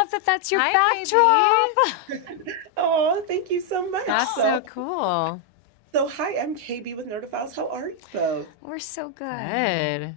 love that that's your Hi, backdrop. Oh, thank you so much. That's so cool. Hi, I'm KB with Nerdophiles. How are you both? We're so good. Good.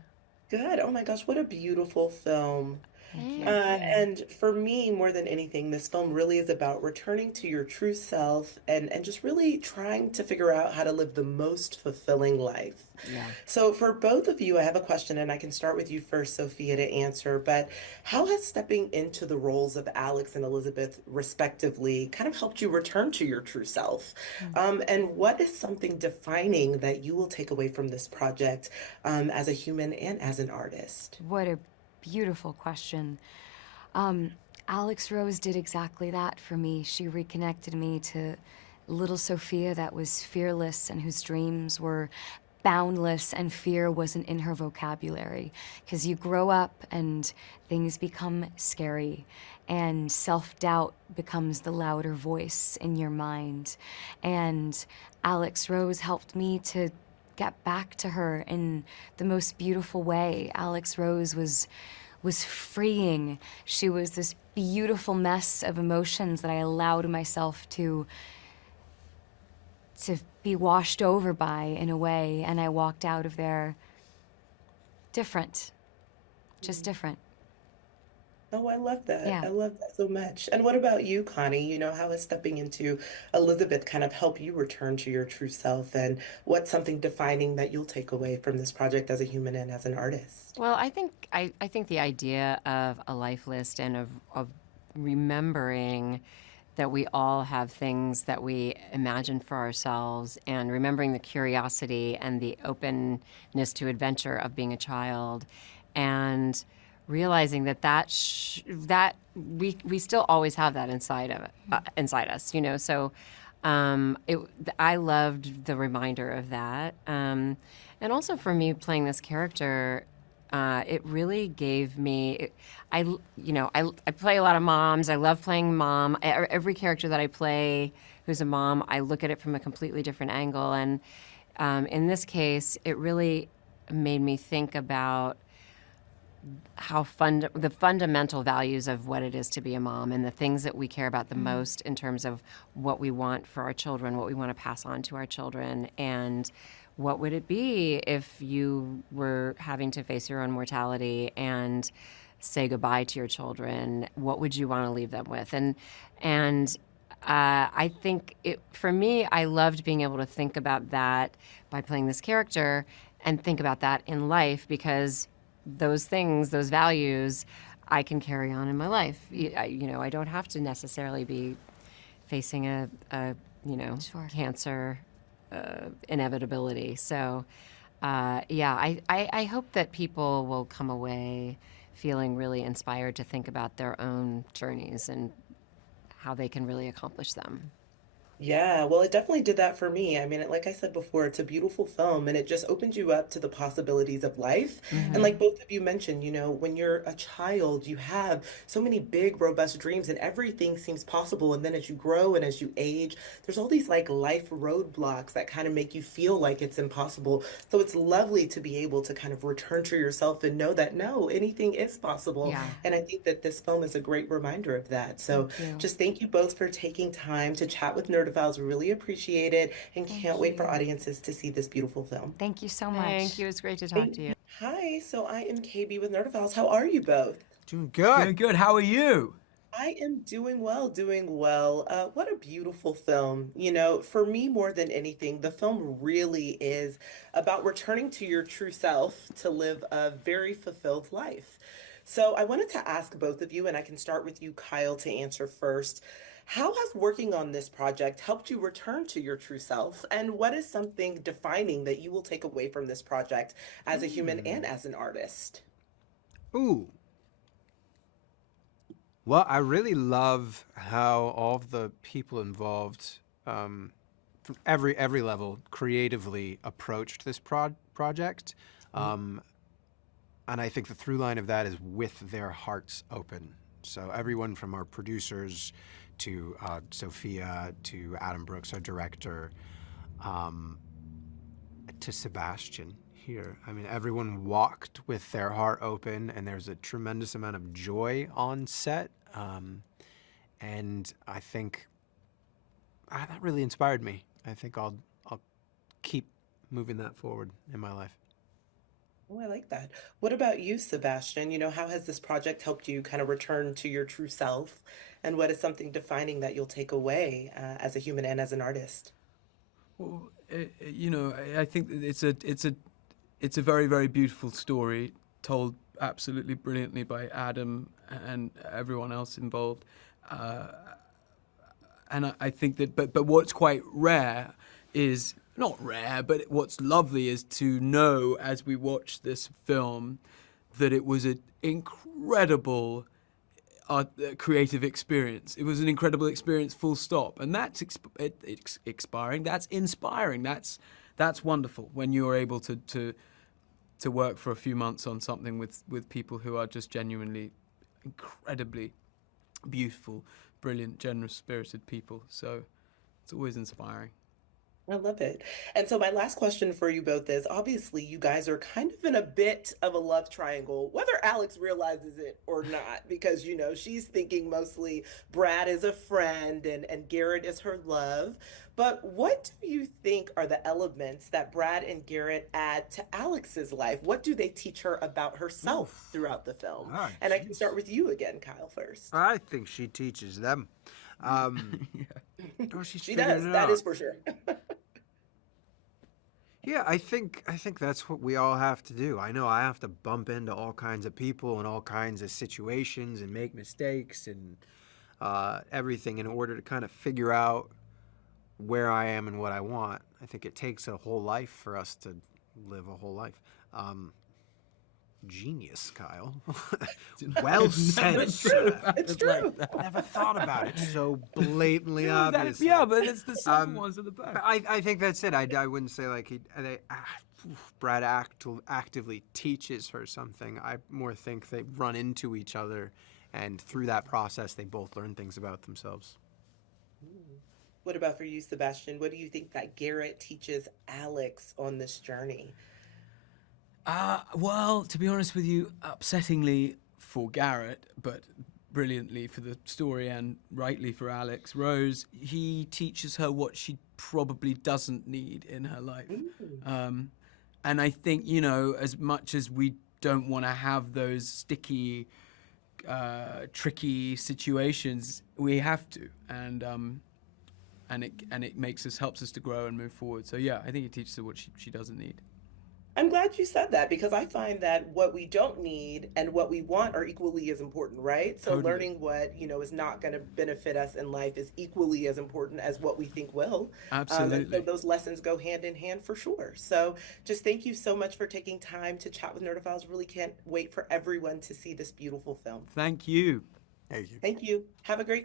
Good. Oh my gosh, what a beautiful film. Thank you. Thank you. And for me, more than anything, this film really is about returning to your true self and just really trying to figure out how to live the most fulfilling life. Yeah. So, for both of you, I have a question, and I can start with you first, Sophia, to answer. But how has stepping into the roles of Alex and Elizabeth, respectively, kind of helped you return to your true self? And what is something defining that you will take away from this project as a human and as an artist? What a beautiful question. Alex Rose did exactly that for me. She reconnected me to little Sofia that was fearless and whose dreams were boundless, and fear wasn't in her vocabulary. Because you grow up and things become scary, and self-doubt becomes the louder voice in your mind. And Alex Rose helped me to get back to her in the most beautiful way. Alex Rose was freeing. She was this beautiful mess of emotions that I allowed myself to be washed over by in a way, and I walked out of there different, just different. Oh, I love that. Yeah. I love that so much. And what about you, Connie? How has stepping into Elizabeth kind of help you return to your true self? And what's something defining that you'll take away from this project as a human and as an artist? Well, I think the idea of a life list and of remembering that we all have things that we imagine for ourselves, and remembering the curiosity and the openness to adventure of being a child, and realizing that we still always have that inside us, So I loved the reminder of that, and also for me playing this character. It really gave me. I play a lot of moms. I love playing mom. Every character that I play who's a mom, I look at it from a completely different angle. And in this case, it really made me think about the fundamental values of what it is to be a mom, and the things that we care about the most in terms of what we want for our children, what we want to pass on to our children, and what would it be if you were having to face your own mortality and say goodbye to your children? What would you want to leave them with? And I think for me, I loved being able to think about that by playing this character, and think about that in life, because those things, those values, I can carry on in my life. I don't have to necessarily be facing a Sure. cancer inevitability. So, I hope that people will come away feeling really inspired to think about their own journeys and how they can really accomplish them. Yeah, well, it definitely did that for me. I mean, like I said before, it's a beautiful film and it just opens you up to the possibilities of life. And like both of you mentioned, when you're a child, you have so many big, robust dreams and everything seems possible. And then as you grow and as you age, there's all these like life roadblocks that kind of make you feel like it's impossible. So it's lovely to be able to kind of return to yourself and know that no, anything is possible. Yeah. And I think that this film is a great reminder of that. So Thank you. just thank you both for taking time to chat with Nerdophiles. Really appreciate it and can't wait for audiences to see this beautiful film. Thank you so much. Thank you. It was great to talk Thank to you. you. Hi, so I am KB with Nerdophiles. How are you both? Doing good. Doing good. How are you? I am doing well, doing well. What a beautiful film. For me, more than anything, the film really is about returning to your true self to live a very fulfilled life. So I wanted to ask both of you, and I can start with you, Kyle, to answer first. How has working on this project helped you return to your true self? And what is something defining that you will take away from this project as a human and as an artist? Ooh. Well, I really love how all of the people involved, from every level, creatively approached this project. And I think the through line of that is with their hearts open. So everyone from our producers to Sofia, to Adam Brooks, our director, to Sebastian here. I mean, everyone walked with their heart open, and there's a tremendous amount of joy on set. And I think that really inspired me. I think I'll keep moving that forward in my life. Oh, I like that. What about you, Sebastian? How has this project helped you kind of return to your true self? And what is something defining that you'll take away as a human and as an artist? Well, I think that it's a very, very beautiful story, told absolutely brilliantly by Adam and everyone else involved. And I think that, but what's quite rare is, not rare, but what's lovely is to know as we watch this film that it was an incredible creative experience. It was an incredible experience, full stop. And that's expiring. That's inspiring. That's wonderful when you're able to work for a few months on something with people who are just genuinely incredibly beautiful, brilliant, generous-spirited people. So it's always inspiring. I love it. And so my last question for you both is, obviously you guys are kind of in a bit of a love triangle, whether Alex realizes it or not, because she's thinking mostly Brad is a friend and Garrett is her love. But what do you think are the elements that Brad and Garrett add to Alex's life? What do they teach her about herself throughout the film? Ah, And I can start with you again, Kyle, first. I think she teaches them. Or she's She figuring does. it That out. is for sure. Yeah, I think that's what we all have to do. I know I have to bump into all kinds of people and all kinds of situations and make mistakes and everything in order to kind of figure out where I am and what I want. I think it takes a whole life for us to live a whole life. Genius, Kyle. Well said. It's true. sir. It's true. Never thought about it so blatantly obvious. But it's the simple ones at the back. I think that's it. I wouldn't say like Brad actively teaches her something. I more think they run into each other, and through that process, they both learn things about themselves. What about for you, Sebastian? What do you think that Garrett teaches Alex on this journey? Well, to be honest with you, upsettingly for Garrett, but brilliantly for the story and rightly for Alex Rose, he teaches her what she probably doesn't need in her life. And I think, as much as we don't want to have those sticky, tricky situations, we have to. And it helps us to grow and move forward. So yeah, I think it teaches her what she doesn't need. I'm glad you said that because I find that what we don't need and what we want are equally as important, right? So Totally. learning what, is not going to benefit us in life is equally as important as what we think will. And so Absolutely. those lessons go hand in hand for sure. So just thank you so much for taking time to chat with Nerdophiles. Really can't wait for everyone to see this beautiful film. Thank you. Thank you. Thank you. Have a great